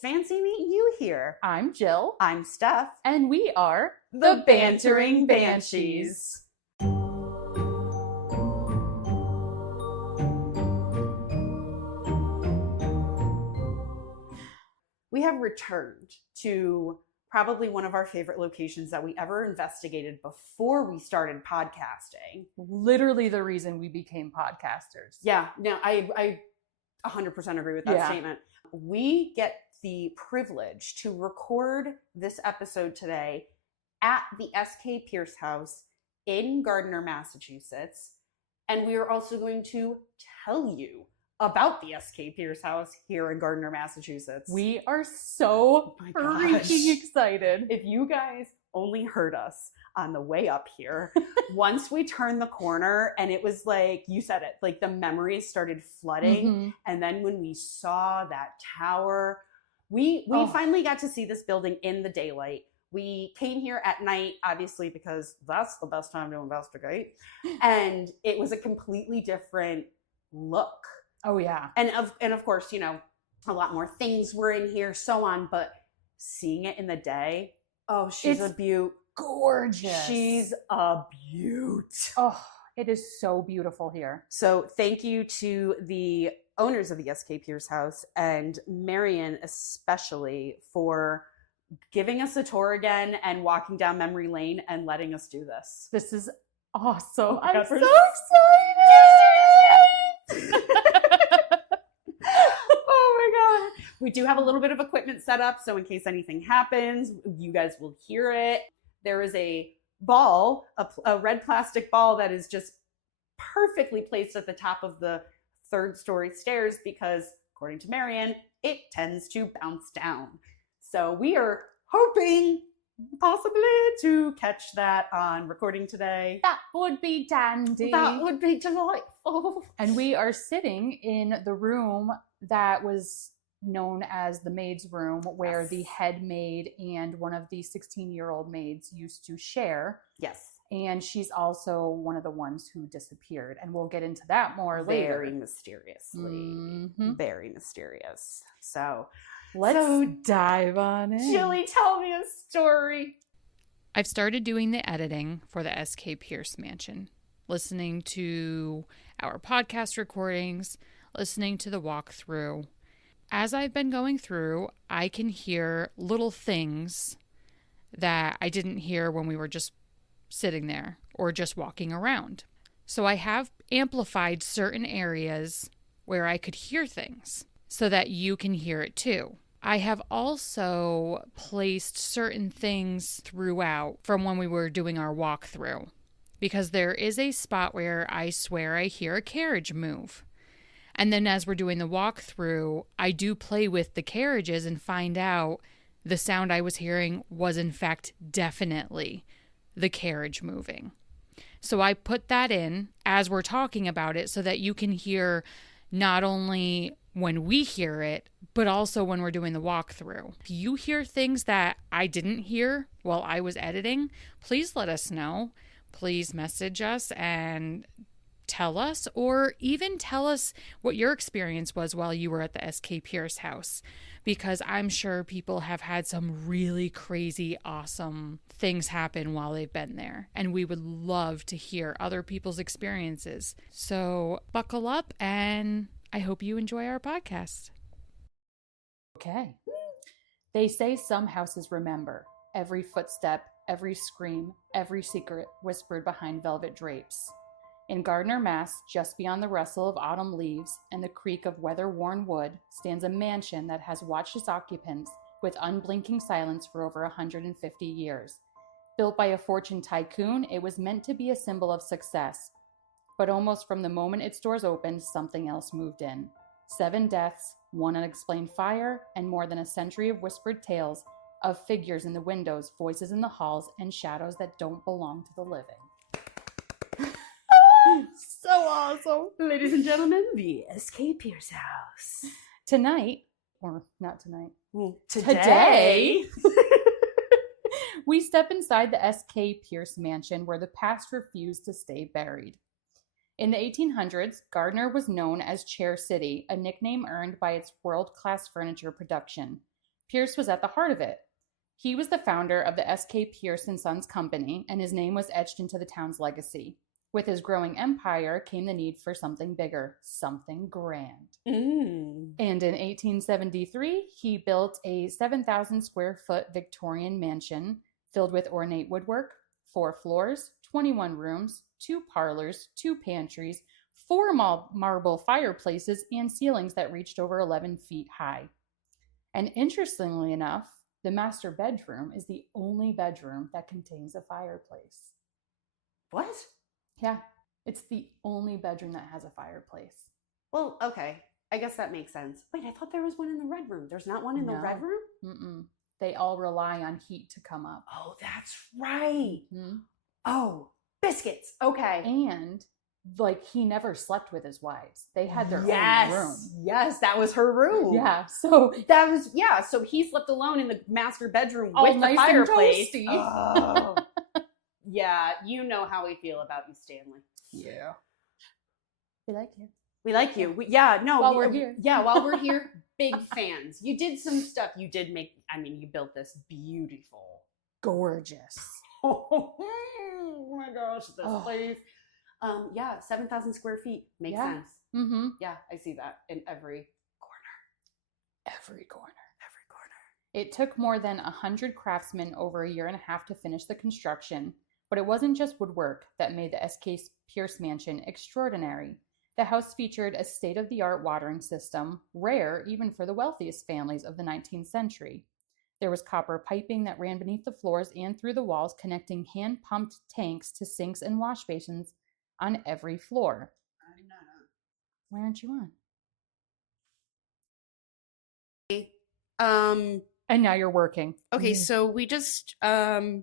Fancy meeting you here. I'm Jill. I'm Steph. And we are The Bantering Banshees. We have returned to probably one of our favorite locations that we ever investigated before we started podcasting. Literally the reason we became podcasters. Yeah, no, I 100% agree with that statement. We get the privilege to record this episode today at the S.K. Pierce House in Gardner, Massachusetts. And we are also going to tell you about the S.K. Pierce House here in Gardner, Massachusetts. We are so freaking excited. If you guys only heard us on the way up here, once we turned the corner and it was like, you said it, like the memories started flooding. Mm-hmm. And then when we saw that tower, we finally got to see this building in the daylight. We came here at night, obviously, because that's the best time to investigate. And it was a completely different look. Oh, yeah. And of course, you know, a lot more things were in here, so on. But seeing it in the day, she's a beaut. Gorgeous. She's a beaut. Oh, it is so beautiful here. So thank you to the owners of the S.K. Pierce House and Marion especially for giving us a tour again and walking down memory lane and letting us do this. This is awesome. I'm so excited. Oh my God. We do have a little bit of equipment set up, so in case anything happens, you guys will hear it. There is a ball, a red plastic ball that is just perfectly placed at the top of the third-story stairs because, according to Marion, it tends to bounce down. So we are hoping possibly to catch that on recording today. That would be dandy. That would be delightful. And we are sitting in the room that was known as the maid's room, where the head maid and one of the 16-year-old maids used to share. Yes. And she's also one of the ones who disappeared. And we'll get into that more later. Very mysteriously. Mm-hmm. Very mysterious. So let's dive on in. Jilly, tell me a story. I've started doing the editing for the S.K. Pierce Mansion, listening to our podcast recordings, listening to the walkthrough. As I've been going through, I can hear little things that I didn't hear when we were just sitting there or just walking around. So I have amplified certain areas where I could hear things so that you can hear it too. I have also placed certain things throughout from when we were doing our walkthrough, because there is a spot where I swear I hear a carriage move. And then as we're doing the walkthrough, I do play with the carriages and find out the sound I was hearing was in fact definitely the carriage moving. So I put that in as we're talking about it so that you can hear not only when we hear it, but also when we're doing the walkthrough. If you hear things that I didn't hear while I was editing, please let us know. Please message us and tell us, or even tell us what your experience was while you were at the S.K. Pierce House, because I'm sure people have had some really crazy, awesome things happen while they've been there, and we would love to hear other people's experiences. So buckle up, and I hope you enjoy our podcast. Okay. They say some houses remember every footstep, every scream, every secret whispered behind velvet drapes. In Gardner, Mass., just beyond the rustle of autumn leaves and the creak of weather-worn wood, stands a mansion that has watched its occupants with unblinking silence for over 150 years. Built by a fortune tycoon, it was meant to be a symbol of success. But almost from the moment its doors opened, something else moved in. 7 deaths, 1 unexplained fire, and more than a century of whispered tales of figures in the windows, voices in the halls, and shadows that don't belong to the living. So awesome. Ladies and gentlemen, the S.K. Pierce House. Tonight, or not tonight, today, we step inside the S.K. Pierce mansion where the past refused to stay buried. In the 1800s, Gardner was known as Chair City, a nickname earned by its world-class furniture production. Pierce was at the heart of it. He was the founder of the S.K. Pierce & Sons Company, and his name was etched into the town's legacy. With his growing empire came the need for something bigger, something grand. Mm. And in 1873, he built a 7,000 square foot Victorian mansion filled with ornate woodwork, 4 floors, 21 rooms, 2 parlors, 2 pantries, 4 marble fireplaces, and ceilings that reached over 11 feet high. And interestingly enough, the master bedroom is the only bedroom that contains a fireplace. What? Yeah, it's the only bedroom that has a fireplace. Well, okay. I guess that makes sense. Wait, I thought there was one in the red room. There's not one in the No. red room? Mm-mm. They all rely on heat to come up. Oh, that's right. Mm-hmm. Oh, biscuits. Okay. And like he never slept with his wives. They had their Yes. own room. Yes, that was her room. Yeah. So That was, yeah. So he slept alone in the master bedroom all with the nice and fireplace. toasty. Oh. Yeah, you know how we feel about you, Stanley. Yeah. We like you. We like you. No. While we're here. Yeah, while we're here, big fans. You did some stuff. You did make, you built this beautiful. Gorgeous. Oh my gosh, this Oh. place. 7,000 square feet. Makes Yeah. sense. Mm-hmm. Yeah, I see that in every Every corner. corner. It took more than 100 craftsmen over a year and a half to finish the construction, but it wasn't just woodwork that made the S.K. Pierce Mansion extraordinary. The house featured a state-of-the-art watering system, rare even for the wealthiest families of the 19th century. There was copper piping that ran beneath the floors and through the walls, connecting hand-pumped tanks to sinks and wash basins on every floor. Why aren't you on? And now you're working. Okay, so we just So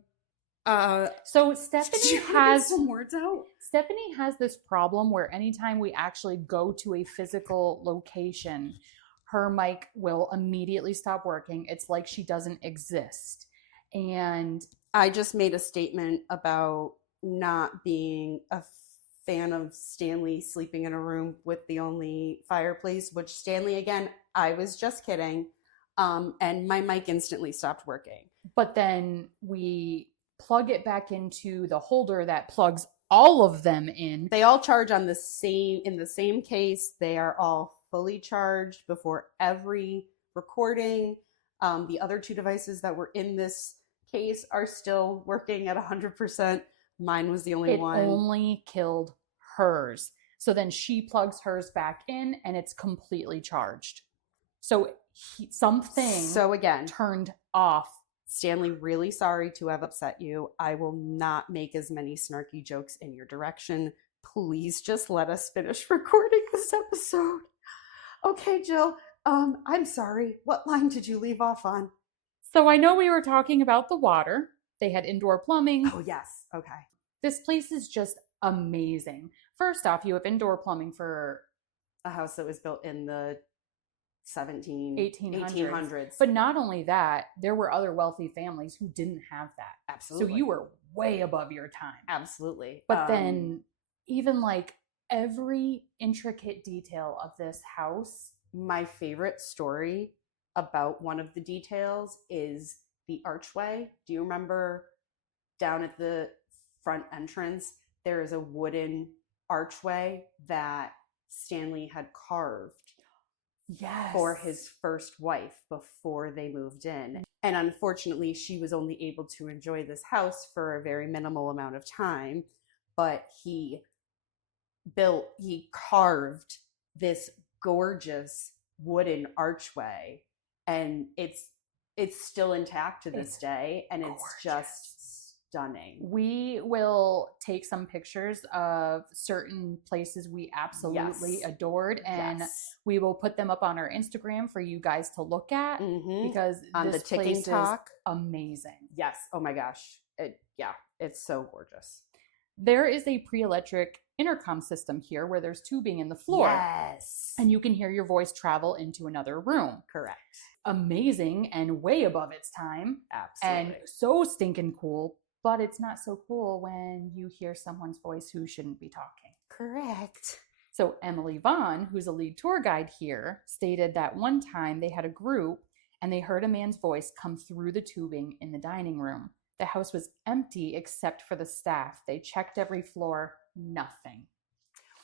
did Stephanie you wanna get has some words out? Stephanie has this problem where anytime we actually go to a physical location, her mic will immediately stop working. It's like she doesn't exist. And I just made a statement about not being a fan of Stanley sleeping in a room with the only fireplace, which Stanley, again, I was just kidding. And my mic instantly stopped working. but then we plug it back into the holder that plugs all of them in. They all charge in the same case. They are all fully charged before every recording. The other 2 devices that were in this case are still working at 100%. Mine was the only It one. only killed hers. So then she plugs hers back in and it's completely charged. So something So again, turned off. Stanley, really sorry to have upset you. I will not make as many snarky jokes in your direction. Please just let us finish recording this episode. Okay, Jill. I'm sorry. What line did you leave off on? So I know we were talking about the water. They had indoor plumbing. Oh, yes. Okay. This place is just amazing. First off, you have indoor plumbing for A house that was built in the 1800s. 1800s. But not only that, there were other wealthy families who didn't have that. Absolutely. So you were way above your time. Absolutely. But then even like every intricate detail of this house. My favorite story about one of the details is the archway. Do you remember down at the front entrance, there is a wooden archway that Stanley had carved Yes. for his first wife before they moved in. And unfortunately, she was only able to enjoy this house for a very minimal amount of time, but he carved this gorgeous wooden archway, and it's still intact to this day, and it's just stunning. We will take some pictures of certain places we absolutely adored, and we will put them up on our Instagram for you guys to look at, because on this the ticking place talk, is amazing. Yes. Oh my gosh. It's so gorgeous. There is a pre-electric intercom system here where there's tubing in the floor. Yes. And you can hear your voice travel into another room. Correct. Amazing and way above its time. Absolutely. And so stinking cool. But it's not so cool when you hear someone's voice who shouldn't be talking. Correct. So Emily Vaughn, who's a lead tour guide here, stated that one time they had a group and they heard a man's voice come through the tubing in the dining room. The house was empty except for the staff. They checked every floor, nothing.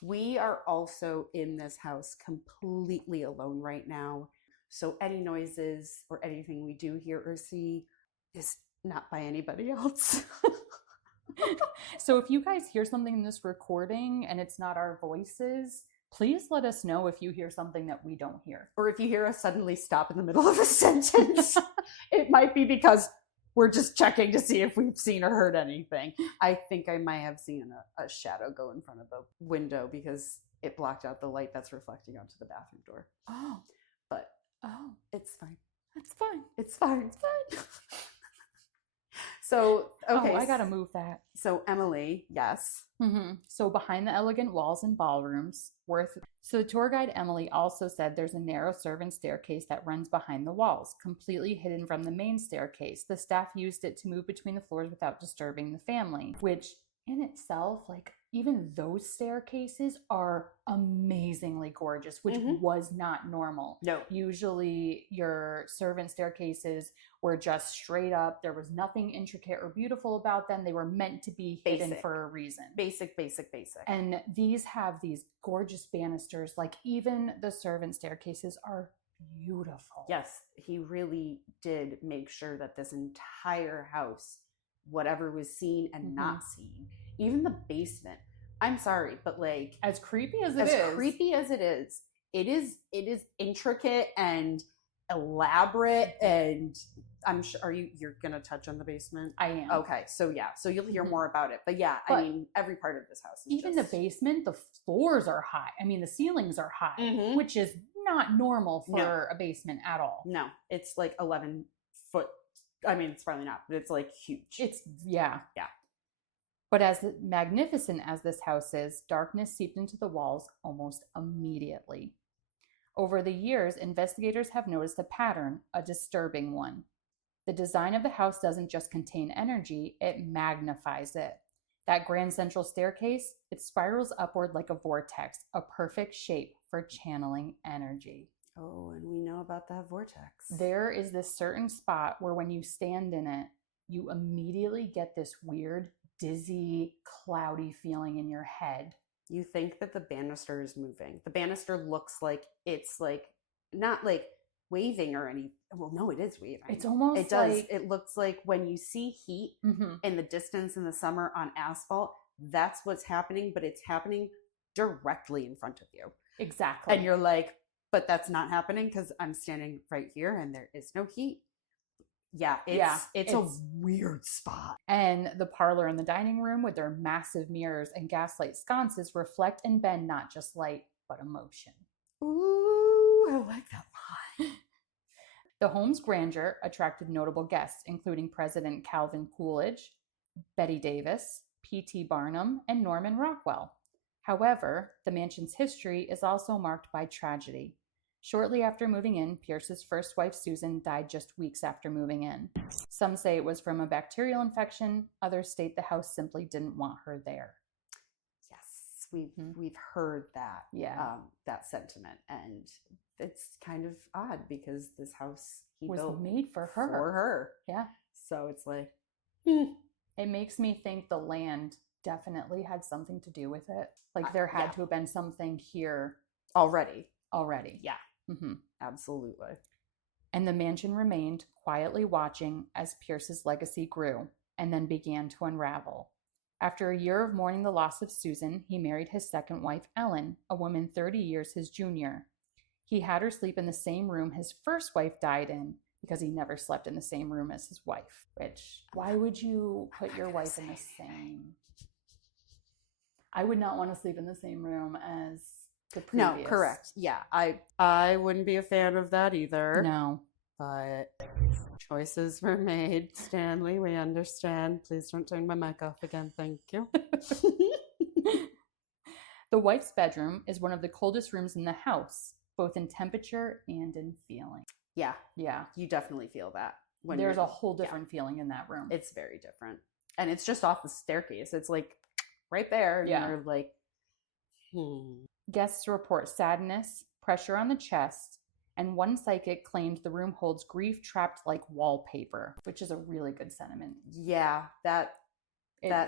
We are also in this house completely alone right now. So any noises or anything we do hear or see is not by anybody else. So if you guys hear something in this recording and it's not our voices, please let us know if you hear something that we don't hear. Or if you hear us suddenly stop in the middle of a sentence, it might be because we're just checking to see if we've seen or heard anything. I think I might have seen a shadow go in front of the window because it blocked out the light that's reflecting onto the bathroom door. Oh, But oh, it's fine. that's fine. It's fine. It's fine. So, okay. Oh, I gotta move that. So Emily, yes. So behind the elegant walls and ballrooms, so the tour guide Emily also said there's a narrow servant staircase that runs behind the walls, completely hidden from the main staircase. The staff used it to move between the floors without disturbing the family, which in itself, like even those staircases are amazingly gorgeous, which was not normal. No. Usually your servant staircases were just straight up. There was nothing intricate or beautiful about them. They were meant to be hidden Basic. for a reason. Basic. And these have these gorgeous banisters. Like even the servant staircases are beautiful. Yes, he really did make sure that this entire house, whatever was seen and not seen, even the basement. I'm sorry, but like as creepy as creepy as it is intricate and elaborate. And I'm sure you're gonna touch on the basement? I am. Okay, so yeah, so you'll hear more about it. But yeah, But I mean, every part of this house is even the basement, the floors are high. I mean, the ceilings are high, which is not normal for a basement at all. No, it's like 11 foot. I mean, it's probably not, but it's like huge. It's, yeah. Yeah. But as magnificent as this house is, darkness seeped into the walls almost immediately. Over the years, investigators have noticed a pattern, a disturbing one. The design of the house doesn't just contain energy, it magnifies it. That grand central staircase, it spirals upward like a vortex, a perfect shape for channeling energy. Oh, and we know about that vortex. There is this certain spot where when you stand in it, you immediately get this weird, dizzy, cloudy feeling in your head. You think that the banister is moving. The banister looks like it's like not like waving or any. Well, no, it is waving. It's almost it does. like It looks like when you see heat in the distance in the summer on asphalt, that's what's happening, but it's happening directly in front of you. Exactly. And you're like, but that's not happening because I'm standing right here and there is no heat. Yeah, it's a weird spot. And the parlor and the dining room with their massive mirrors and gaslight sconces reflect and bend not just light, but emotion. Ooh, I like that line. The home's grandeur attracted notable guests, including President Calvin Coolidge, Betty Davis, P.T. Barnum, and Norman Rockwell. However, the mansion's history is also marked by tragedy. Shortly after moving in, Pierce's first wife, Susan, died just weeks after moving in. Some say it was from a bacterial infection. Others state the house simply didn't want her there. Yes, we've heard that. Yeah. That sentiment. And it's kind of odd because this house was built made for her. For her. Yeah. So it's like, It makes me think the land definitely had something to do with it. Like there had to have been something here already. Yeah. Absolutely. And the mansion remained quietly watching as Pierce's legacy grew and then began to unravel. After a year of mourning the loss of Susan, he married his second wife, Ellen, a woman 30 years his junior. He had her sleep in the same room his first wife died in because he never slept in the same room as his wife. Which, why would you put your wife in the same? I would not want to sleep in the same room as the previous. No, correct. Yeah, I wouldn't be a fan of that either. No. But choices were made. Stanley, we understand. Please don't turn my mic off again. Thank you. The wife's bedroom is one of the coldest rooms in the house, both in temperature and in feeling. Yeah. Yeah. You definitely feel that. When there's a whole different feeling in that room. It's very different. And it's just off the staircase. It's like right there. And you're like, Guests report sadness, pressure on the chest, And one psychic claimed the room holds grief trapped like wallpaper, which is a really good sentiment. Yeah, that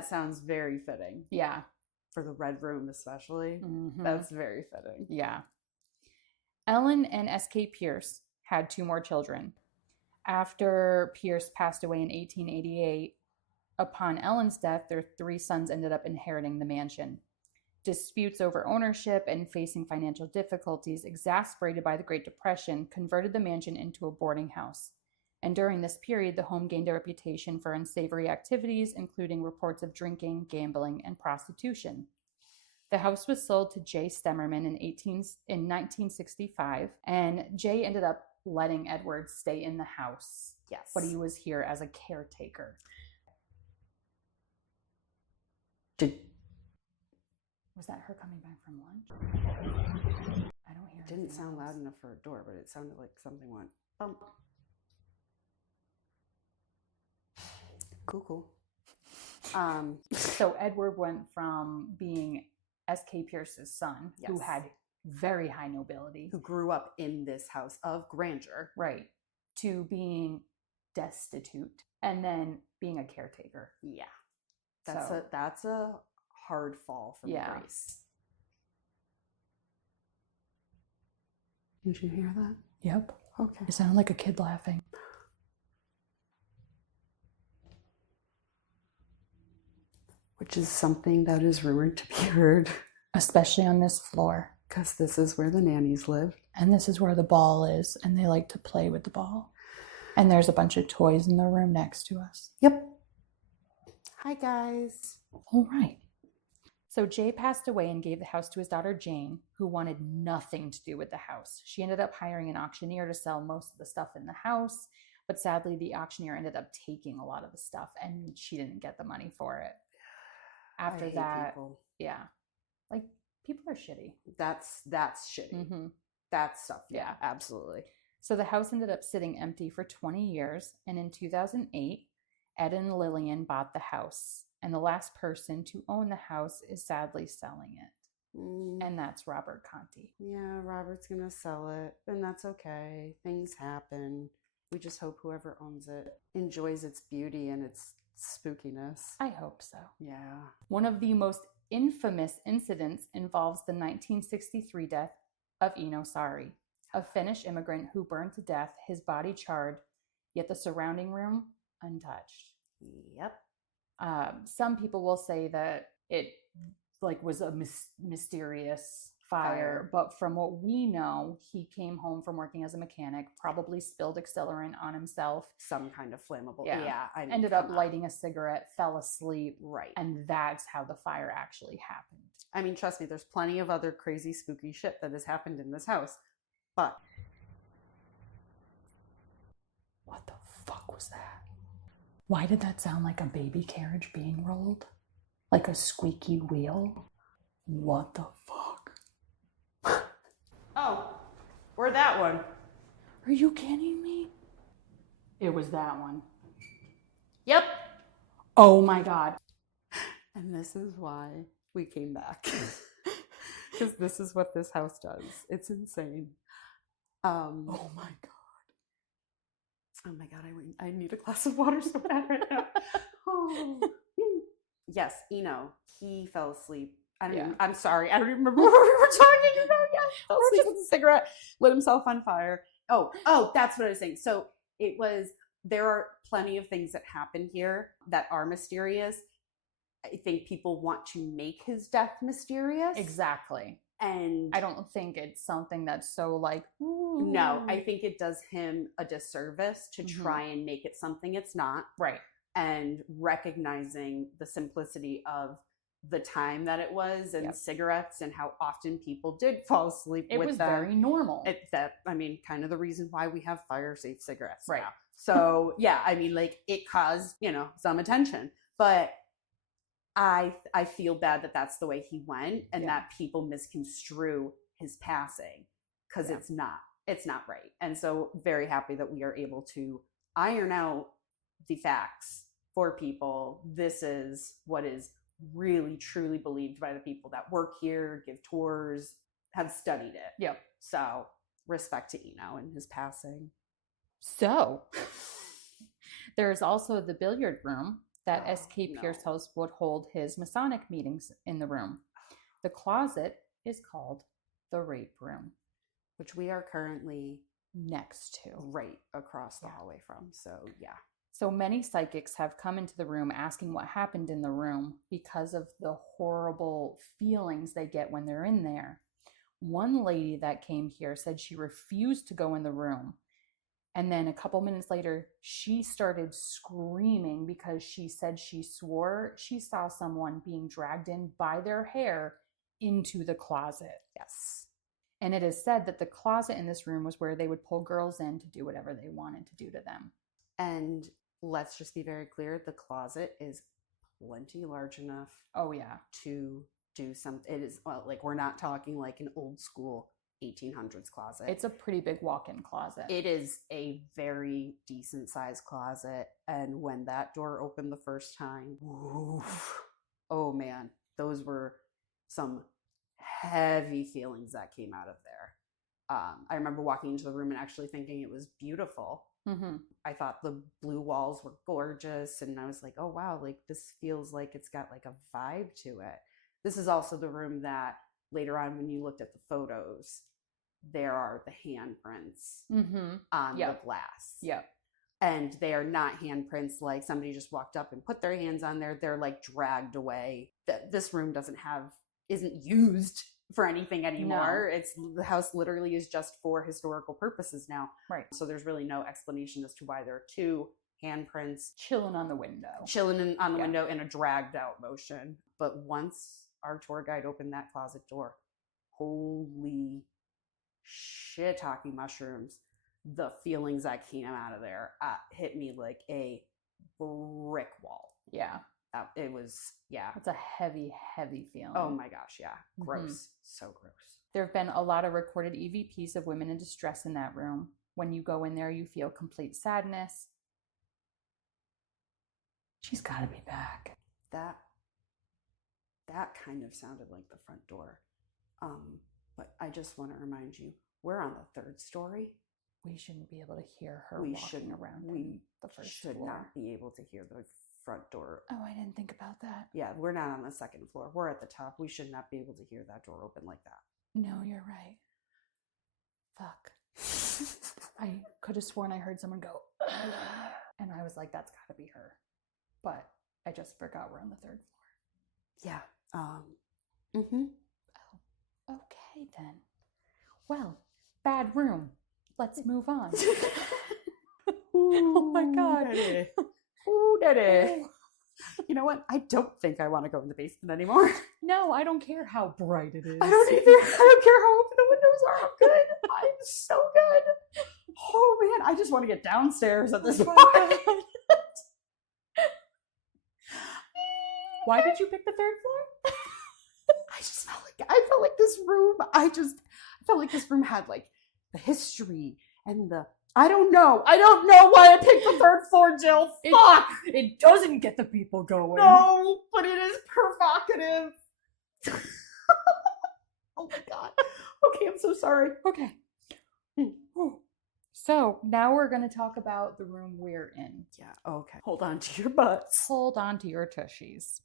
sounds very fitting. Yeah. For the red room especially. Mm-hmm. That's very fitting. Yeah. Ellen and S.K. Pierce had 2 more children. After Pierce passed away in 1888, upon Ellen's death, their 3 sons ended up inheriting the mansion. Disputes over ownership and facing financial difficulties, exasperated by the Great Depression, converted the mansion into a boarding house. And during this period, the home gained a reputation for unsavory activities, including reports of drinking, gambling, and prostitution. The house was sold to J. Stemmerman in 1965, and Jay ended up letting Edward stay in the house. Yes. But he was here as a caretaker. Was that her coming back from lunch? I don't hear it. Didn't sound loud enough for a door, but it sounded like something went bump. Cool. So Edward went from being S.K. Pierce's son, Yes. who had very high nobility, Who grew up in this house of grandeur. right, to being destitute and then being a caretaker. Yeah. So- That's a hard fall from Yeah. grace. Did you hear that? Yep. Okay. It sounded like a kid laughing. Which is something that is rumored to be heard. Especially on this floor. Because this is where the nannies live. And this is where the ball is, and they like to play with the ball. And there's a bunch of toys in the room next to us. Yep. Hi, guys. All right. So Jay passed away and gave the house to his daughter Jane, who wanted nothing to do with the house. She ended up hiring an auctioneer to sell most of the stuff in the house, but sadly the auctioneer ended up taking a lot of the stuff and she didn't get the money for it. After I hate that, people. yeah. Like, people are shitty. That's shitty. Mm-hmm. That stuff. Yeah, Yeah. absolutely. So the house ended up sitting empty for 20 years, and in 2008, Ed and Lillian bought the house. And the last person to own the house is sadly selling it. And that's Robert Conti. Yeah, Robert's gonna sell it, and that's okay. Things happen. We just hope whoever owns it enjoys its beauty and its spookiness. I hope so. Yeah. One of the most infamous incidents involves the 1963 death of Eno Sari, a Finnish immigrant who burned to death, his body charred, yet the surrounding room untouched. Yep. Some people will say that it was a mysterious fire, but from what we know, he came home from working as a mechanic, probably spilled accelerant on himself, Some kind of flammable. Yeah. Yeah. I mean, ended up come on. lighting a cigarette, fell asleep, Right. and that's how the fire actually happened. I mean, trust me, there's plenty of other crazy, spooky shit that has happened in this house. But What the fuck was that? Why did that sound like a baby carriage being rolled? Like a squeaky wheel? What the fuck? oh, or that one. Are you kidding me? It was that one. Yep. Oh my God. And this is why we came back. Because this is what this house does. It's insane. Oh my God. Oh my God, I need a glass of water so bad right now. Oh. Yes, Eno, he fell asleep. I'm sorry, I don't even remember what we were talking about yet. Fell asleep with a cigarette, lit himself on fire. Oh, that's what I was saying. So there are plenty of things that happen here that are mysterious. I think people want to make his death mysterious. Exactly. And I don't think it's something that's so like, ooh. no, I think it does him a disservice to try and make it something it's not. Right. And recognizing the simplicity of the time that it was and cigarettes and how often people did fall asleep It with was them. very normal. Kind of the reason why we have fire safe cigarettes Right. now. So yeah, I mean, like, it caused, some attention, but I feel bad that that's the way he went and that people misconstrue his passing because it's not right. And so very happy that we are able to iron out the facts for people. This is what is really truly believed by the people that work here, give tours, have studied it. Yep. So respect to Eno and his passing. So, there's also the billiard room that Oh, S.K. no. Pierce House would hold his Masonic meetings in the room. The closet is called the rape room. Which we are currently Next to. right across the hallway from. So, yeah. So many psychics have come into the room asking what happened in the room because of the horrible feelings they get when they're in there. One lady that came here said she refused to go in the room. And then a couple minutes later, she started screaming because she said she swore she saw someone being dragged in by their hair into the closet. Yes. And it is said that the closet in this room was where they would pull girls in to do whatever they wanted to do to them. And let's just be very clear, the closet is plenty large enough Oh, yeah. to do something. It is, well, like, we're not talking like an old school 1800s closet. It's a pretty big walk-in closet. It is a very decent sized closet. And when that door opened the first time, oof, oh man, those were some heavy feelings that came out of there. I remember walking into the room and actually thinking it was beautiful. Mm-hmm. I thought the blue walls were gorgeous, and I was like, oh wow, like this feels like it's got like a vibe to it. This is also the room that later on, when you looked at the photos, there are the handprints on the glass. Yep. And they are not handprints like somebody just walked up and put their hands on there. They're like dragged away. This room isn't used for anything anymore. No. The house literally is just for historical purposes now. Right. So there's really no explanation as to why there are two handprints Chilling on the window. on the window in a dragged out motion. But once our tour guide opened that closet door, holy shiitake mushrooms, the feelings that came out of there hit me like a brick wall. Yeah. It was, yeah. It's a heavy, heavy feeling. Oh my gosh, yeah. Gross. So gross. There have been a lot of recorded EVPs of women in distress in that room. When you go in there, you feel complete sadness. She's got to be back. That kind of sounded like the front door. But I just want to remind you, we're on the 3rd story. We shouldn't be able to hear her walking around in the first should floor. not be able to hear the front door. Oh, I didn't think about that. Yeah, we're not on the 2nd floor. We're at the top. We should not be able to hear that door open like that. No, you're right. Fuck. I could have sworn I heard someone go, and I was like, that's got to be her. But I just forgot we're on the 3rd floor. Yeah. Oh, okay then. Well, bad room. Let's move on. Oh my God. Ooh, daddy. You know what? I don't think I want to go in the basement anymore. No, I don't care how bright it is. I don't either. I don't care how open the windows are. I'm good. I'm so good. Oh man, I just want to get downstairs at this point. Why did you pick the 3rd floor? I felt like this room. I felt like this room had like the history and the. I don't know why I picked the 3rd floor, Jill. Fuck. It doesn't get the people going. No, but it is provocative. Oh my God. Okay, I'm so sorry. Okay. So now we're going to talk about the room we're in. Yeah, okay. Hold on to your butts. Hold on to your tushies.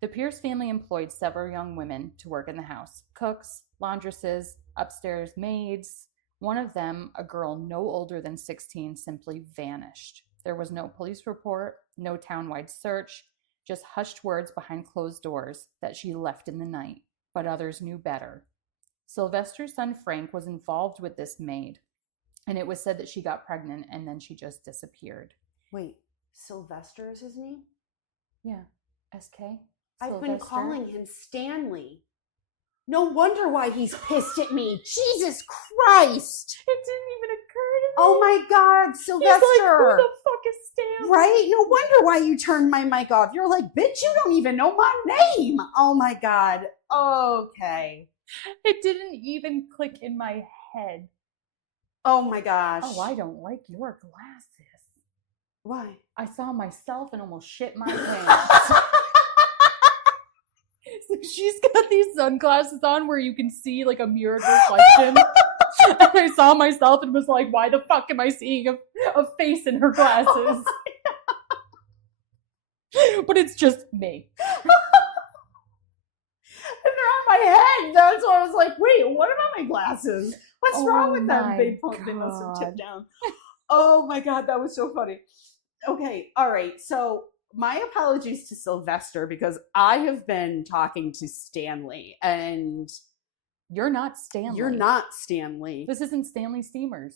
The Pierce family employed several young women to work in the house. Cooks, laundresses, upstairs maids. One of them, a girl no older than 16, simply vanished. There was no police report, no town-wide search, just hushed words behind closed doors that she left in the night. But others knew better. Sylvester's son Frank was involved with this maid, and it was said that she got pregnant and then she just disappeared. Wait, Sylvester is his name? Yeah, SK. I've been calling him Stanley. No wonder why he's pissed at me. Jesus Christ. It didn't even occur to me. Oh my God, Sylvester. He's like, who the fuck is Stanley? Right? No wonder why you turned my mic off. You're like, bitch, you don't even know my name. Oh my God. Okay. It didn't even click in my head. Oh my gosh. Oh, I don't like your glasses. Why? I saw myself and almost shit my pants. So she's got these sunglasses on where you can see like a mirrored reflection. I saw myself and was like, why the fuck am I seeing a face in her glasses? But it's just me. And they're on my head. That's why I was like, wait, what about my glasses? What's wrong with them? They must have tipped down. Oh my God, that was so funny. Okay, all right. So my apologies to Sylvester because I have been talking to Stanley and You're not Stanley. you're not Stanley. This isn't Stanley Steamers.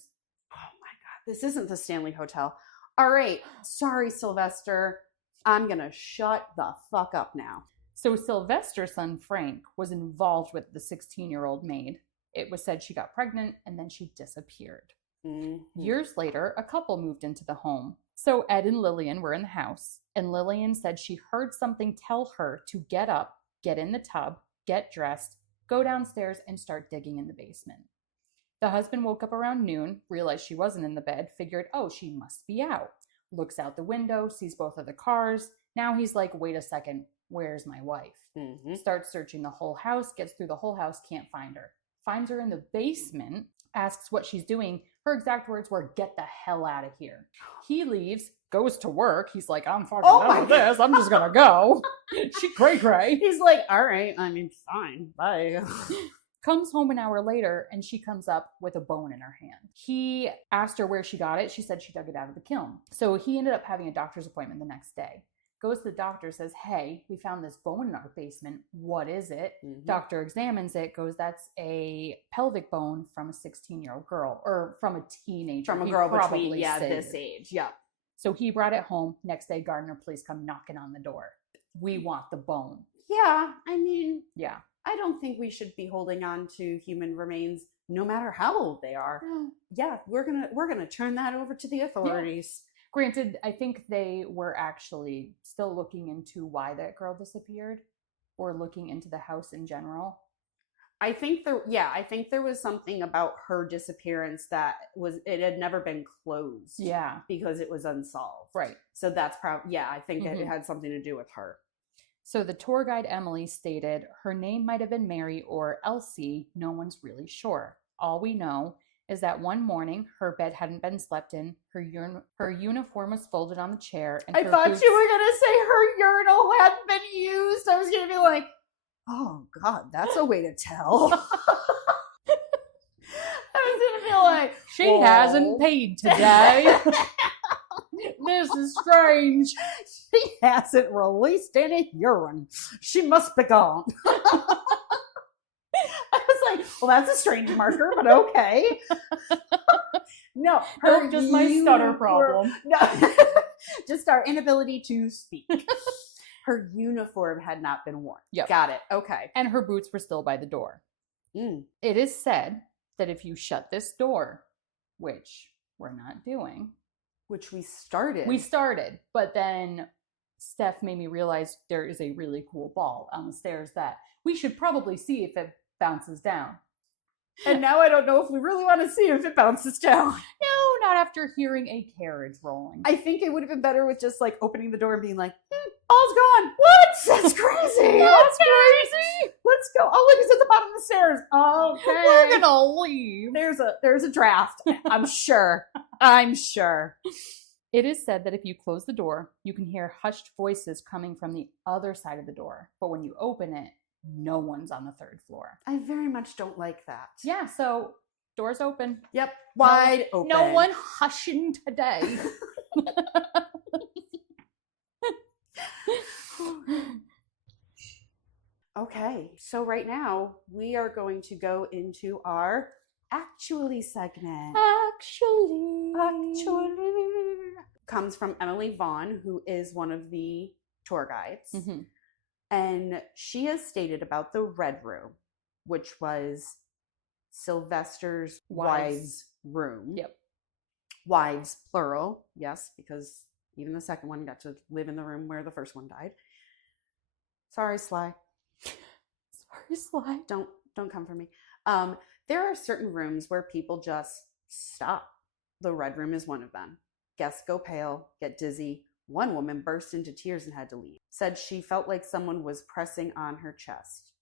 Oh my God, this isn't the Stanley Hotel. All right, sorry, Sylvester. I'm going to shut the fuck up now. So Sylvester's son, Frank, was involved with the 16-year-old maid. It was said she got pregnant and then she disappeared. Mm-hmm. Years later, a couple moved into the home. So Ed and Lillian were in the house, and Lillian said she heard something tell her to get up, get in the tub, get dressed, go downstairs, and start digging in the basement. The husband woke up around noon, realized she wasn't in the bed, figured, oh, she must be out. Looks out the window, sees both of the cars. Now he's like, wait a second, where's my wife? Mm-hmm. Starts searching the whole house, gets through the whole house, can't find her. Finds her in the basement, asks what she's doing. Her exact words were, get the hell out of here. He leaves, goes to work. He's like, I'm fucking done with this. I'm just gonna go. She cray. He's like, all right, I mean, fine, bye. Comes home an hour later, and she comes up with a bone in her hand. He asked her where she got it. She said she dug it out of the kiln. So he ended up having a doctor's appointment the next day. Goes to the doctor, says, hey, we found this bone in our basement. What is it? Mm-hmm. Doctor examines it, goes, that's a pelvic bone from a 16-year-old girl, or from a teenager. From a girl between, this age. Yeah. So he brought it home. Next day, Gardner police come knocking on the door. We want the bone. Yeah, I mean, Yeah. I don't think we should be holding on to human remains no matter how old they are. Yeah, we're gonna turn that over to the authorities. Granted, I think they were actually still looking into why that girl disappeared, or looking into the house in general. I think there was something about her disappearance that it had never been closed. Yeah. Because it was unsolved. Right. So that's probably, I think it had something to do with her. So the tour guide, Emily, stated her name might have been Mary or Elsie. No one's really sure. All we know is that one morning her bed hadn't been slept in, her uniform was folded on the chair, and I thought you were gonna say her urinal hadn't been used. I was gonna be like, oh God, that's a way to tell. I was gonna be like, she hasn't paid today. This is strange. She hasn't released any urine. She must be gone. I was like, well, that's a strange marker, but okay. No, Just my stutter problem. No, just our inability to speak. Her uniform had not been worn. Yep. Got it. Okay. And her boots were still by the door. Mm. It is said that if you shut this door, which we're not doing, which we started, but then Steph made me realize there is a really cool ball on the stairs that we should probably see if it bounces down. And now I don't know if we really want to see if it bounces down. No, not after hearing a carriage rolling. I think it would have been better with just like opening the door and being like, all's gone. What? That's crazy. That's crazy. Let's go. Oh, look, it's at the bottom of the stairs. Okay. We're gonna leave. There's a draft. I'm sure. I'm sure. It is said that if you close the door, you can hear hushed voices coming from the other side of the door. But when you open it, no one's on the third floor. I very much don't like that. Yeah, so doors open. Yep. Wide open. No one hushing today. Okay, so right now we are going to go into our actually segment. Actually. Comes from Emily Vaughn, who is one of the tour guides. Mm-hmm. And she has stated about the Red Room, which was Sylvester's wife's room. Yep. Wives, plural, yes, because even the second one got to live in the room where the first one died. Sorry, Sly. Sorry, Sly. Don't come for me. There are certain rooms where people just stop. The Red Room is one of them. Guests go pale, get dizzy. One woman burst into tears and had to leave. Said she felt like someone was pressing on her chest.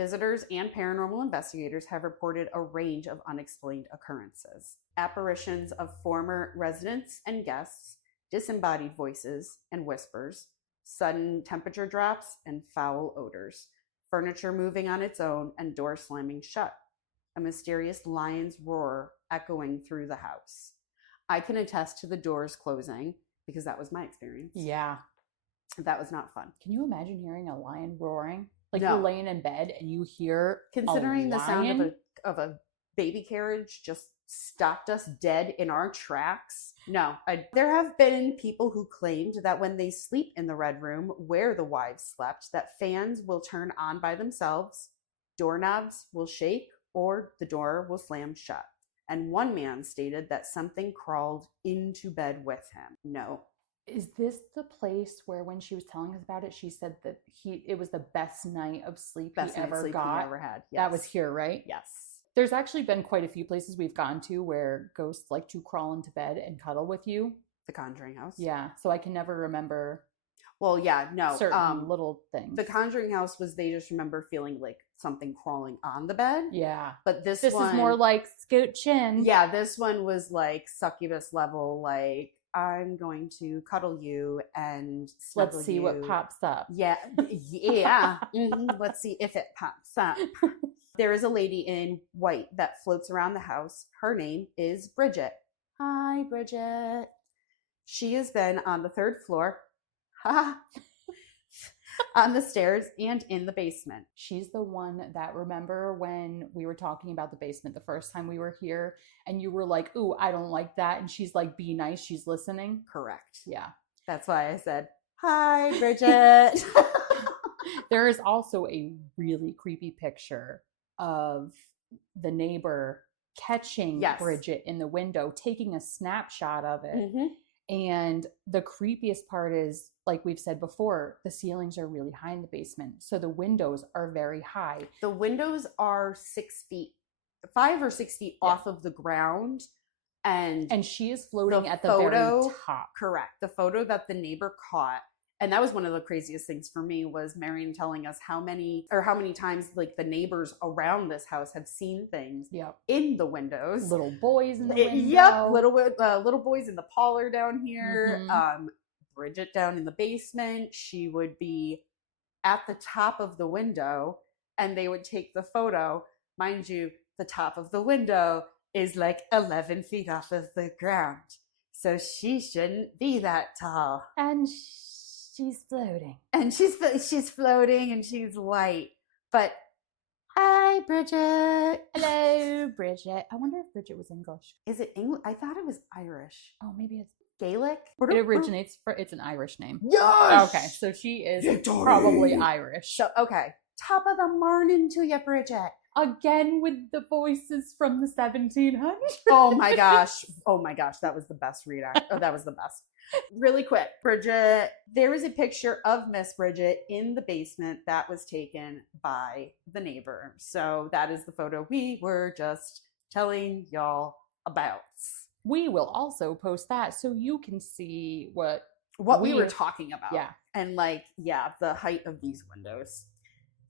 Visitors and paranormal investigators have reported a range of unexplained occurrences. Apparitions of former residents and guests, disembodied voices and whispers, sudden temperature drops and foul odors, furniture moving on its own and doors slamming shut, a mysterious lion's roar echoing through the house. I can attest to the doors closing because that was my experience. Yeah. That was not fun. Can you imagine hearing a lion roaring? Like No. you're laying in bed and you hear Considering a the sound lion? of a baby carriage just stopped us dead in our tracks. No. There have been people who claimed that when they sleep in the Red Room where the wives slept, that fans will turn on by themselves, doorknobs will shake, or the door will slam shut. And one man stated that something crawled into bed with him. No. Is this the place where when she was telling us about it, she said that it was the best night of sleep Best he night's ever sleep got? he ever had. Yes. That was here, right? Yes. There's actually been quite a few places we've gone to where ghosts like to crawl into bed and cuddle with you. The Conjuring House. Yeah, so I can never remember Well, yeah, no. certain little things. The Conjuring House was they just remember feeling like something crawling on the bed. Yeah. But this This one, is more like scooch in. yeah, this one was like succubus level, like I'm going to cuddle you and snuggle Let's see you. what pops up. Yeah, yeah. Let's see if it pops up. There is a lady in white that floats around the house. Her name is Bridget. Hi, Bridget. She has been on the third floor, on the stairs, and in the basement. She's the one that, remember when we were talking about the basement the first time we were here and you were like, ooh, I don't like that. And she's like, be nice. She's listening. Correct. Yeah. That's why I said, hi, Bridget. There is also a really creepy picture of the neighbor catching Yes. Bridget in the window, taking a snapshot of it. Mhm. And the creepiest part is, like we've said before, the ceilings are really high in the basement. So the windows are very high. The windows are 6 feet, 5 or 6 feet off of the ground. And she is floating the at the photo- very top. correct. The photo that the neighbor caught, and that was one of the craziest things for me, was Marion telling us how many times like the neighbors around this house have seen things Yep. in the windows. Little boys in the window. Yep, little boys in the parlor down here. Mhm. Bridget down in the basement. She would be at the top of the window, and they would take the photo. Mind you, the top of the window is like 11 feet off of the ground, so she shouldn't be that tall. And she's floating. And she's floating, and she's white. But hi, Bridget. Hello, Bridget. I wonder if Bridget was English. Is it English? I thought it was Irish. Oh, maybe it's. Gaelic? It originates it's an Irish name. Yes! Okay, so she is Victorian. probably Irish. So, okay. Top of the morning to you, Bridget. Again with the voices from the 1700s. Oh my gosh. Oh my gosh. That was the best readout. Oh, that was the best. Really quick, Bridget. There is a picture of Miss Bridget in the basement that was taken by the neighbor. So that is the photo we were just telling y'all about. We will also post that so you can see what We were talking about. Yeah. And like, yeah, the height of these windows.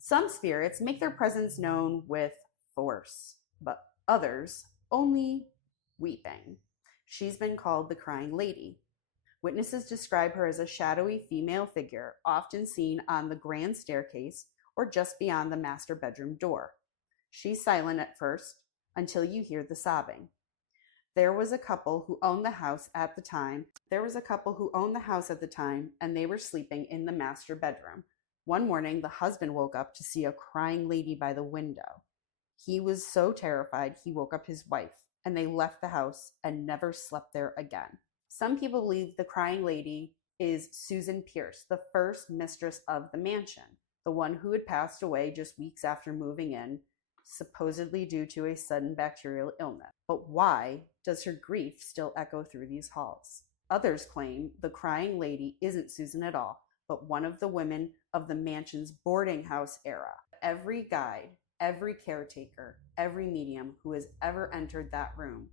Some spirits make their presence known with force, but others only weeping. She's been called the Crying Lady. Witnesses describe her as a shadowy female figure, often seen on the grand staircase or just beyond the master bedroom door. She's silent at first until you hear the sobbing. There was a couple who owned the house at the time, and they were sleeping in the master bedroom. One morning, the husband woke up to see a crying lady by the window. He was so terrified, he woke up his wife, and they left the house and never slept there again. Some people believe the crying lady is Susan Pierce, the first mistress of the mansion, the one who had passed away just weeks after moving in, supposedly due to a sudden bacterial illness. But why does her grief still echo through these halls? Others claim the crying lady isn't Susan at all, but one of the women of the mansion's boarding house era. Every guide, every caretaker, every medium who has ever entered that room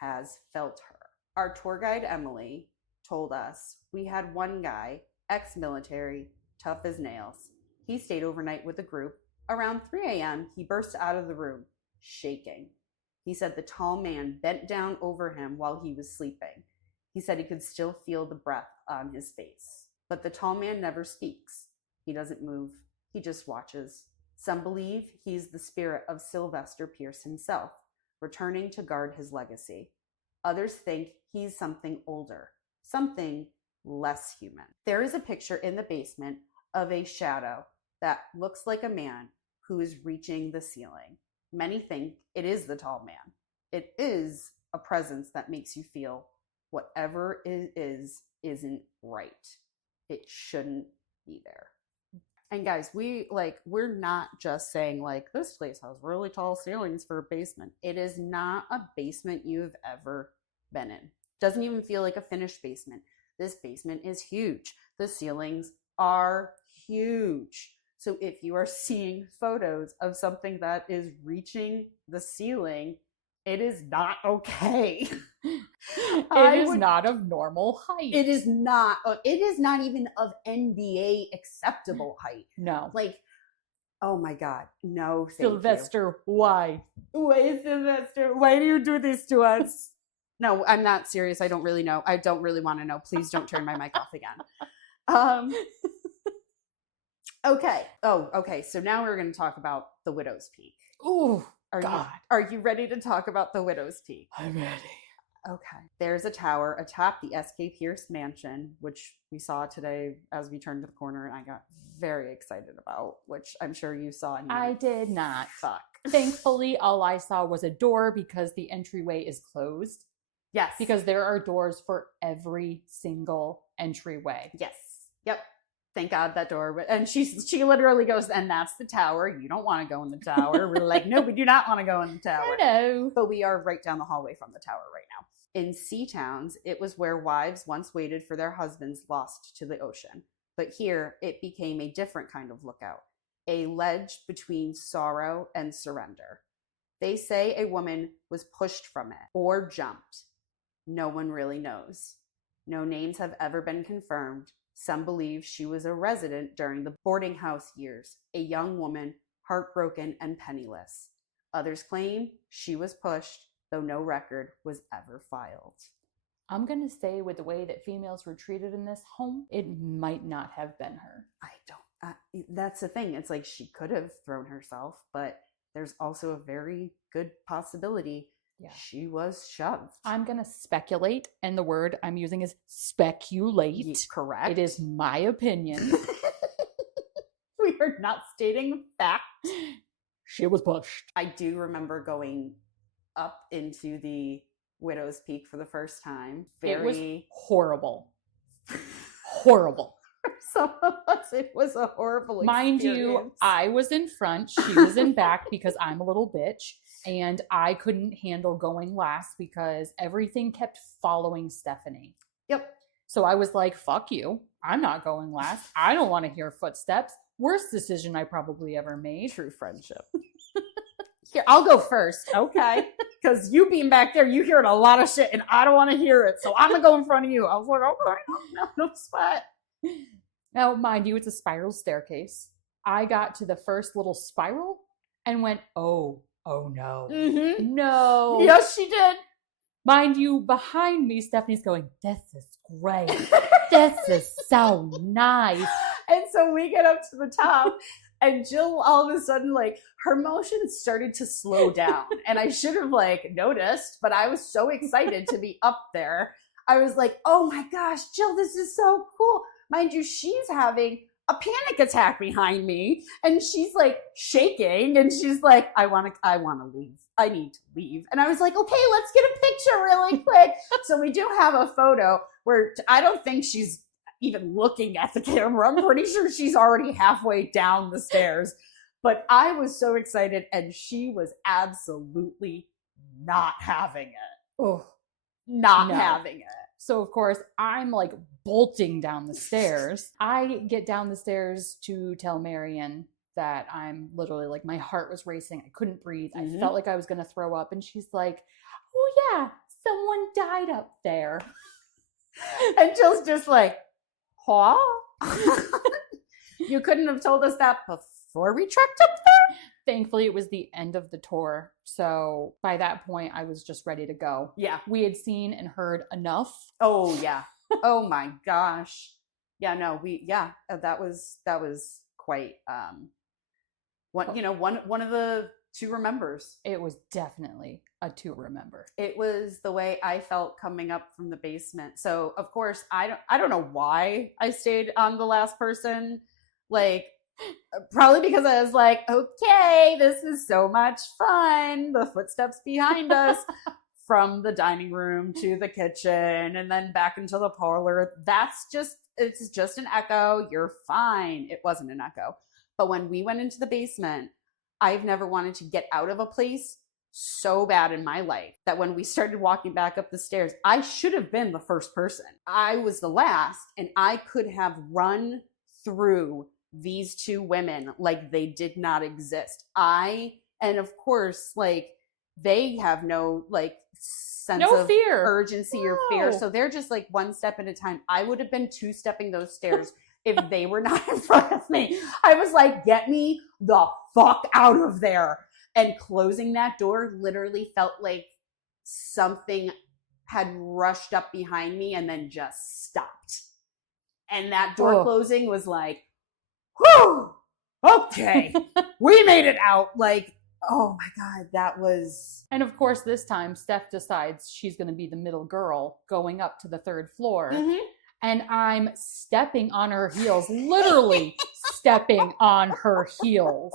has felt her. Our tour guide, Emily, told us we had one guy, ex-military, tough as nails. He stayed overnight with a group, Around 3 a.m., he burst out of the room, shaking. He said the tall man bent down over him while he was sleeping. He said he could still feel the breath on his face. But the tall man never speaks. He doesn't move. He just watches. Some believe he's the spirit of Sylvester Pierce himself, returning to guard his legacy. Others think he's something older, something less human. There is a picture in the basement of a shadow that looks like a man who is reaching the ceiling. Many think it is the tall man. It is a presence that makes you feel whatever it is isn't right. It shouldn't be there. And guys, we're not just saying like this place has really tall ceilings for a basement. It is not a basement you've ever been in. Doesn't even feel like a finished basement. This basement is huge. The ceilings are huge. So if you are seeing photos of something that is reaching the ceiling, it is not okay. It is not of normal height. It is not even of NBA acceptable height. No. Like, oh my God. No, thank Sylvester, why? Why, Sylvester? Why do you do this to us? No, I'm not serious. I don't really know. I don't really want to know. Please don't turn my mic off again. Okay. Oh, okay. So now we're going to talk about the Widow's Peak. Oh, God. Are you ready to talk about the Widow's Peak? I'm ready. Okay. There's a tower atop the S.K. Pierce mansion, which we saw today as we turned the corner, and I got very excited about, which I'm sure you saw. And I did not. Fuck. Thankfully, all I saw was a door because the entryway is closed. Yes. Because there are doors for every single entryway. Yes. Yep. Thank God that door. And she literally goes, and that's the tower. You don't want to go in the tower. We're like, no, we do not want to go in the tower. No. But we are right down the hallway from the tower right now. In sea towns, it was where wives once waited for their husbands lost to the ocean. But here, it became a different kind of lookout, a ledge between sorrow and surrender. They say a woman was pushed from it or jumped. No one really knows. No names have ever been confirmed. Some believe she was a resident during the boarding house years, a young woman, heartbroken and penniless. Others claim she was pushed, though no record was ever filed. I'm going to say with the way that females were treated in this home, it might not have been her. That's the thing. It's like she could have thrown herself, but there's also a very good possibility she was shoved. I'm going to speculate, and the word I'm using is speculate. Correct. It is my opinion. We are not stating fact. She was pushed. I do remember going up into the Widow's Peak for the first time. It was horrible. Horrible. For some of us, it was a horrible experience. Mind you, I was in front. She was in back because I'm a little bitch. And I couldn't handle going last because everything kept following Stephanie. Yep. So I was like, fuck you. I'm not going last. I don't want to hear footsteps. Worst decision I probably ever made. True friendship. Here, I'll go first, okay? Because you being back there, you hearing a lot of shit and I don't want to hear it. So I'm going to go in front of you. I was like, okay, no sweat. Now, mind you, it's a spiral staircase. I got to the first little spiral and went, oh no. Mm-hmm. No. Yes, she did. Mind you, behind me, Stephanie's going, this is great. This is so nice. And so we get up to the top, and Jill, all of a sudden, like, her motion started to slow down. And I should have, like, noticed, but I was so excited to be up there. I was like, oh my gosh, Jill, this is so cool. Mind you, she's having a panic attack behind me, and she's like shaking, and she's like, I want to leave. I need to leave. And I was like, okay, let's get a picture really quick. So we do have a photo where I don't think she's even looking at the camera. I'm pretty sure she's already halfway down the stairs. But I was so excited, and she was absolutely not having it. Oh, not having it. So, of course, I'm like bolting down the stairs. I get down the stairs to tell Marion that I'm literally like, my heart was racing. I couldn't breathe. I felt like I was going to throw up. And she's like, oh, yeah, someone died up there. And Jill's just like, huh? You couldn't have told us that before we trekked up there? Thankfully, it was the end of the tour. So by that point, I was just ready to go. Yeah. We had seen and heard enough. Oh, yeah. Oh, my gosh. Yeah, no, that was quite, one of the to remembers. It was definitely a to remember. It was the way I felt coming up from the basement. So, of course, I don't know why I stayed on the last person. Like, probably because I was like, okay, this is so much fun. The footsteps behind us from the dining room to the kitchen and then back into the parlor. It's just an echo. You're fine. It wasn't an echo. But when we went into the basement, I've never wanted to get out of a place so bad in my life that when we started walking back up the stairs, I should have been the first person. I was the last, and I could have run through these two women like they did not exist. And of course, like, they have no like sense of fear, urgency or fear. So they're just like one step at a time. I would have been 2-stepping those stairs if they were not in front of me. I was like, get me the fuck out of there. And closing that door literally felt like something had rushed up behind me and then just stopped. And that door closing was like, whew, okay, we made it out. Like, oh my God, that was... And of course, this time, Steph decides she's going to be the middle girl going up to the third floor. Mm-hmm. And I'm stepping on her heels, literally stepping on her heels.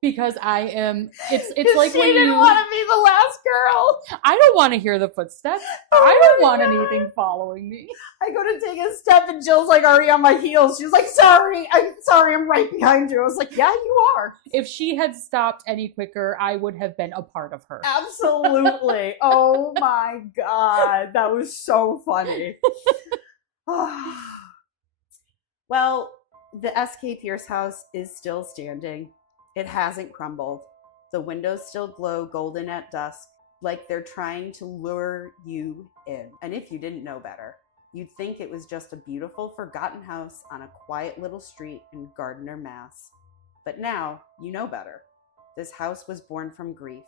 Because I am, it's like she when didn't want to be the last girl. I don't want to hear the footsteps. I don't want anything following me. I go to take a step and Jill's like already on my heels. She's like, sorry, I'm right behind you. I was like, yeah, you are. If she had stopped any quicker, I would have been a part of her. Absolutely. Oh my God. That was so funny. Well, the SK Pierce house is still standing. It hasn't crumbled. The windows still glow golden at dusk, like they're trying to lure you in. And if you didn't know better, you'd think it was just a beautiful, forgotten house on a quiet little street in Gardner, Mass. But now you know better. This house was born from grief,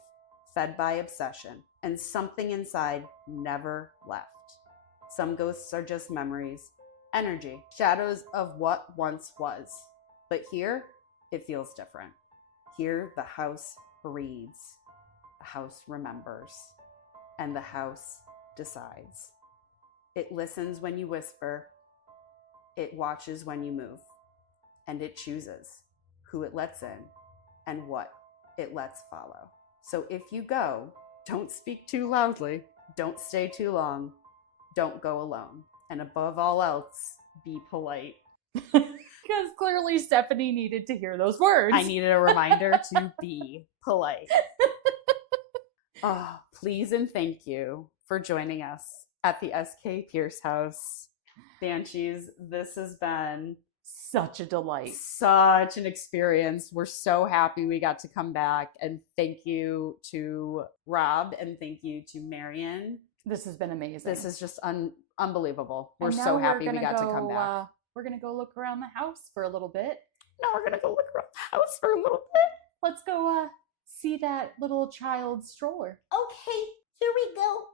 fed by obsession, and something inside never left. Some ghosts are just memories, energy, shadows of what once was. But here, it feels different. Here, the house breathes, the house remembers, and the house decides. It listens when you whisper, it watches when you move, and it chooses who it lets in and what it lets follow. So if you go, don't speak too loudly, don't stay too long, don't go alone, and above all else, be polite. Because clearly Stephanie needed to hear those words. I needed a reminder to be polite. Oh, please and thank you for joining us at the SK Pierce house. Banshees, this has been such a delight. Such an experience. We're so happy we got to come back. And thank you to Rob and thank you to Marion. This has been amazing. This is just unbelievable. We're so happy we got to come back. We're going to go look around the house for a little bit. Now we're going to go look around the house for a little bit. Let's go see that little child's stroller. Okay, here we go.